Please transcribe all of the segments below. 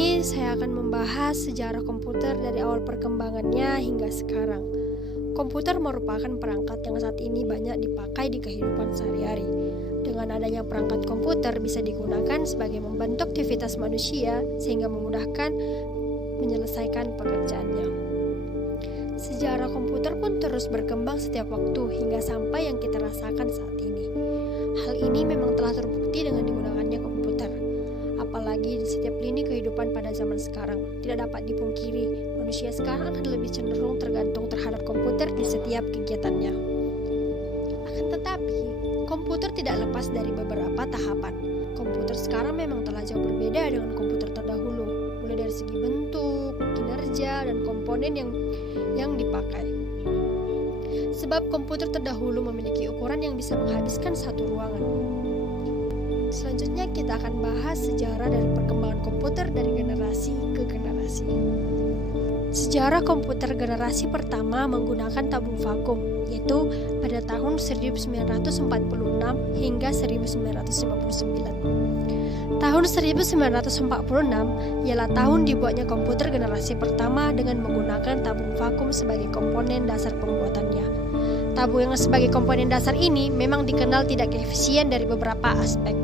ini saya akan membahas sejarah komputer dari awal perkembangannya hingga sekarang. Komputer merupakan perangkat yang saat ini banyak dipakai di kehidupan sehari-hari. Dengan adanya perangkat komputer bisa digunakan sebagai membantu aktivitas manusia sehingga memudahkan menyelesaikan pekerjaannya. Sejarah komputer pun terus berkembang setiap waktu hingga sampai yang kita rasakan saat ini. Hal ini memang telah terbukti dengan digunakannya komputer. Apalagi di setiap lini kehidupan pada zaman sekarang, tidak dapat dipungkiri, manusia sekarang akan lebih cenderung tergantung terhadap komputer di setiap kegiatannya. Akan tetapi, komputer tidak lepas dari beberapa tahapan. Komputer sekarang memang telah jauh berbeda dengan komputer terdahulu, mulai dari segi bentuk, kinerja, dan komponen yang dipakai. Sebab komputer terdahulu memiliki ukuran yang bisa menghabiskan satu ruangan. Selanjutnya kita akan bahas sejarah dari perkembangan komputer dari generasi ke generasi. Sejarah komputer generasi pertama menggunakan tabung vakum, yaitu pada tahun 1946 hingga 1959. Tahun 1946 ialah tahun dibuatnya komputer generasi pertama dengan menggunakan tabung vakum sebagai komponen dasar pembuatannya. Tabung yang sebagai komponen dasar ini memang dikenal tidak efisien dari beberapa aspek.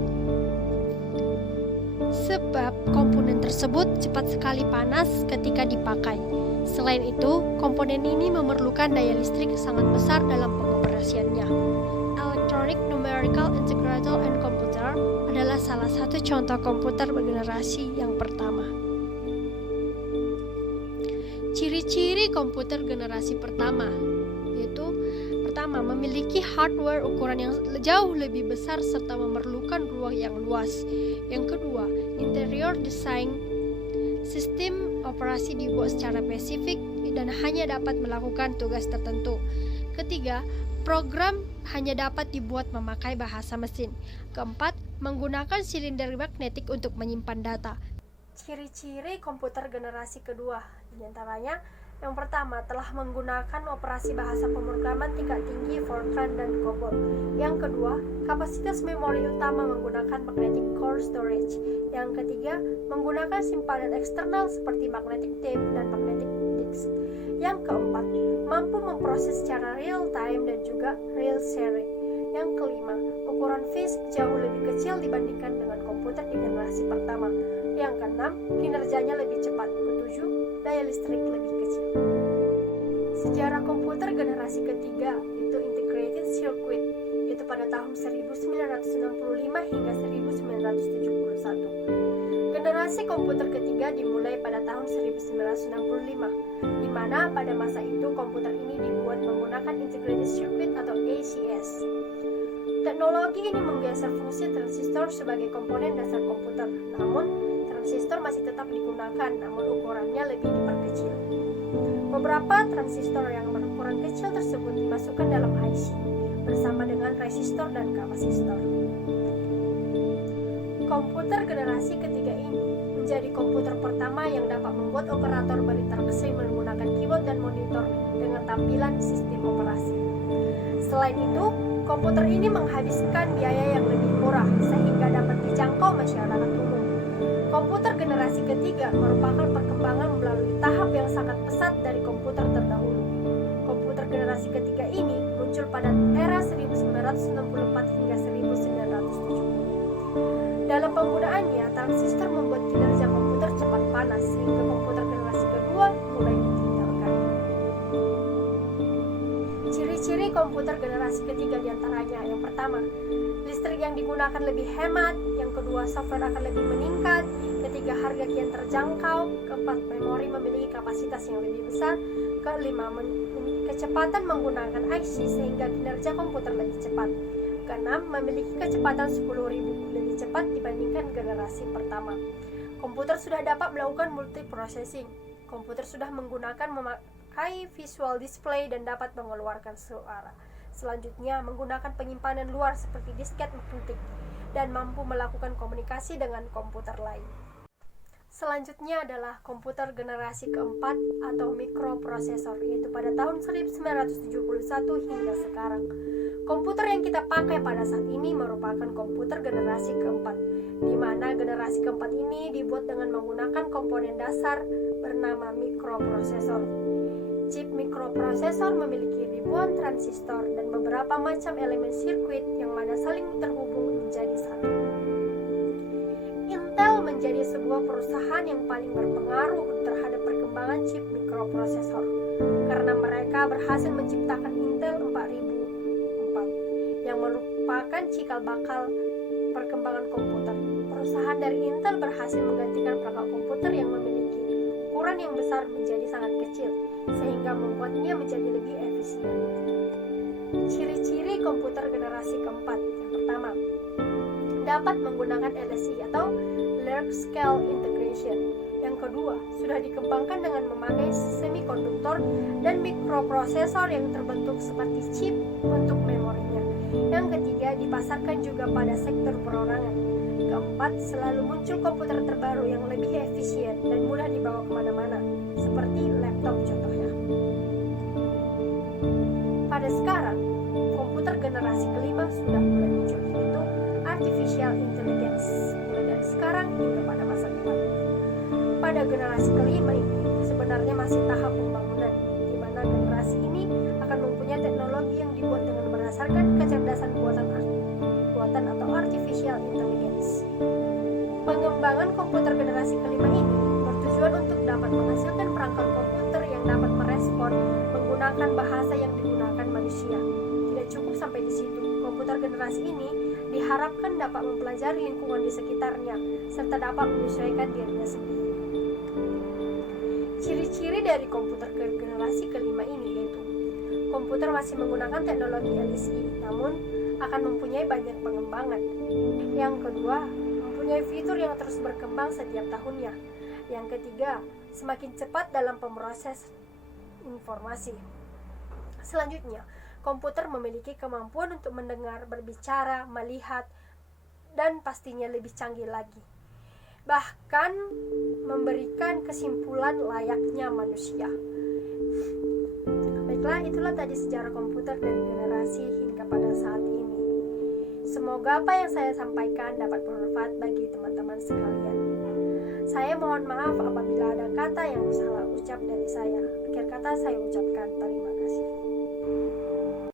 Sebab komponen tersebut cepat sekali panas ketika dipakai. Selain itu, komponen ini memerlukan daya listrik sangat besar dalam pengoperasiannya. Electronic Numerical Integrated and Computer adalah salah satu contoh komputer bergenerasi yang pertama. Ciri-ciri komputer generasi pertama yaitu pertama, memiliki hardware ukuran yang jauh lebih besar serta memerlukan ruang yang luas. Yang kedua, interior design sistem operasi dibuat secara spesifik dan hanya dapat melakukan tugas tertentu. Ketiga, program hanya dapat dibuat memakai bahasa mesin. Keempat, menggunakan silinder magnetik untuk menyimpan data. Ciri-ciri komputer generasi kedua diantaranya: yang pertama, telah menggunakan operasi bahasa pemrograman tingkat tinggi Fortran dan COBOL. Yang kedua, kapasitas memori utama menggunakan magnetic core storage. Yang ketiga, menggunakan simpanan eksternal seperti magnetic tape dan magnetic disk. Yang keempat, mampu memproses secara real time dan juga real sharing. Yang kelima, ukuran disk jauh lebih kecil dibandingkan dengan komputer di generasi pertama. Yang keenam, kinerjanya lebih cepat. Ketujuh, daya listrik lebih kecil. Sejarah komputer generasi ketiga itu integrated circuit, yaitu pada tahun 1965 hingga 1971. Generasi komputer ketiga dimulai pada tahun 1965, di mana pada masa itu komputer ini dibuat menggunakan integrated circuit atau ACS. Teknologi ini menggeser fungsi transistor sebagai komponen dasar komputer, namun transistor masih tetap digunakan, namun ukurannya lebih diperkecil. Beberapa transistor yang berukuran kecil tersebut dimasukkan dalam IC bersama dengan resistor dan kapasitor. Komputer generasi ketiga ini menjadi komputer pertama yang dapat membuat operator berinteraksi menggunakan keyboard dan monitor dengan tampilan sistem operasi. Selain itu, komputer ini menghabiskan biaya yang lebih murah sehingga dapat dijangkau masyarakat umum. Komputer generasi ketiga merupakan perkembangan melalui tahap yang sangat pesat dari komputer terdahulu. Komputer generasi ketiga ini muncul pada era 1964 hingga 1970. Dalam penggunaannya, transistor membuat kinerja komputer cepat panas sehingga komputer generasi kedua mulai ditinggalkan. Ciri-ciri komputer generasi ketiga diantaranya: yang pertama, listrik yang digunakan lebih hemat. Yang kedua, software akan lebih meningkat. Ketiga, harga kian terjangkau. Keempat, memori memiliki kapasitas yang lebih besar. Kelima, kecepatan menggunakan IC sehingga kinerja komputer lebih cepat. Keenam, memiliki kecepatan 10.000 lebih cepat dibandingkan generasi pertama. Komputer sudah dapat melakukan multiprocessing. Komputer sudah memakai visual display dan dapat mengeluarkan suara. Selanjutnya, menggunakan penyimpanan luar seperti disket magnetik dan mampu melakukan komunikasi dengan komputer lain. Selanjutnya adalah komputer generasi keempat atau mikroprosesor, yaitu pada tahun 1971 hingga sekarang. Komputer yang kita pakai pada saat ini merupakan komputer generasi keempat, di mana generasi keempat ini dibuat dengan menggunakan komponen dasar bernama mikroprosesor. Chip mikroprosesor memiliki ribuan transistor dan beberapa macam elemen sirkuit yang mana saling terhubung menjadi satu. Intel menjadi sebuah perusahaan yang paling berpengaruh terhadap perkembangan chip mikroprosesor karena mereka berhasil menciptakan Intel 4004 yang merupakan cikal bakal perkembangan komputer. Perusahaan dari Intel berhasil menggantikan perangkat komputer yang memiliki ukuran yang besar menjadi sangat kecil, sehingga membuatnya menjadi lebih efisien. Ciri-ciri komputer generasi keempat. Yang pertama, dapat menggunakan LSI atau Large Scale Integration. Yang kedua, sudah dikembangkan dengan memakai semikonduktor dan mikroprosesor yang terbentuk seperti chip untuk memorinya. Yang ketiga, dipasarkan juga pada sektor perorangan. Keempat, selalu muncul komputer terbaru yang lebih efisien dan mudah dibawa kemana-mana, seperti laptop contohnya. Pada sekarang, komputer generasi kelima sudah mulai muncul, yaitu Artificial Intelligence, mulai dari sekarang hingga pada masa depan. Pada generasi kelima ini sebenarnya masih tahap pembangunan, di mana generasi ini akan mempunyai teknologi yang dibuat dengan berdasarkan kecerdasan buatan atau Artificial Intelligence. Pengembangan komputer generasi kelima ini bertujuan untuk dapat menghasilkan perangkat komputer yang dapat merespon menggunakan bahasa yang digunakan manusia. Tidak cukup sampai di situ, komputer generasi ini diharapkan dapat mempelajari lingkungan di sekitarnya serta dapat menyesuaikan dirinya sendiri. Ciri-ciri dari komputer generasi kelima ini yaitu komputer masih menggunakan teknologi LSI, namun akan mempunyai banyak pengembangan. Yang kedua, mempunyai fitur yang terus berkembang setiap tahunnya. Yang ketiga, semakin cepat dalam pemroses informasi. Selanjutnya, komputer memiliki kemampuan untuk mendengar, berbicara, melihat, dan pastinya lebih canggih lagi. Bahkan memberikan kesimpulan layaknya manusia. Baiklah, itulah tadi sejarah komputer dari generasi hingga pada saat ini. Semoga apa yang saya sampaikan dapat bermanfaat bagi teman-teman sekalian. Saya mohon maaf apabila ada kata yang salah ucap dari saya. Akhir kata saya ucapkan terima kasih.